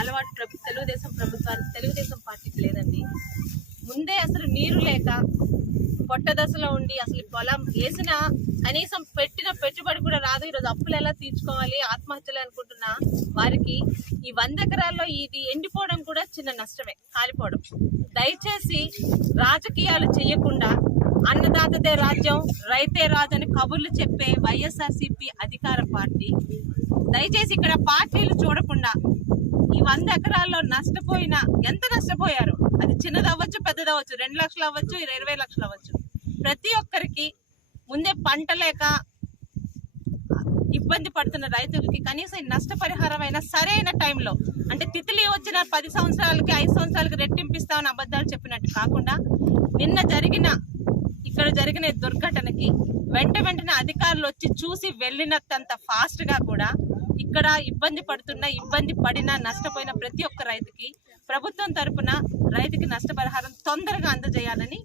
అలవాటు తెలుగుదేశం పార్టీకి లేదండి. ముందే అసలు నీరు లేక పొట్ట దశలో ఉండి అసలు పొలం వేసిన కనీసం పెట్టిన పెట్టుబడి కూడా రాదు. ఈరోజు అప్పులు ఎలా తీర్చుకోవాలి, ఆత్మహత్యలు అనుకుంటున్నా వారికి ఈ 100 ఎకరాల్లో ఇది ఎండిపోవడం కూడా చిన్న నష్టమే, కాలిపోవడం. దయచేసి రాజకీయాలు చేయకుండా అన్నదాతదే రాజ్యం, రైతే రాజు అని కబుర్లు చెప్పే వైఎస్ఆర్సీపీ అధికార పార్టీ దయచేసి ఇక్కడ పార్టీలు చూడకుండా ఈ 100 ఎకరాల్లో నష్టపోయినా ఎంత నష్టపోయారు, అది చిన్నది అవ్వచ్చు, పెద్దది అవ్వచ్చు, 2 లక్షలు అవ్వచ్చు, 20 లక్షలు అవ్వచ్చు, ప్రతి ఒక్కరికి ముందే పంట లేక ఇబ్బంది పడుతున్న రైతులకి కనీసం నష్టపరిహారం అయినా సరైన టైంలో, అంటే తితిలి వచ్చిన 10 సంవత్సరాలకి 5 సంవత్సరాలకి రెట్టింపిస్తామని అబద్ధాలు చెప్పినట్టు కాకుండా ఇక్కడ జరిగిన దుర్ఘటనకి వెంటనే అధికారులు వచ్చి చూసి వెళ్ళినంత ఫాస్ట్ గా కూడా ఇక్కడ ఇబ్బంది పడిన నష్టపోయిన ప్రతి ఒక్క రైతుకి ప్రభుత్వం తరపున రైతుకి నష్టపరిహారం తొందరగా అందజేయాలని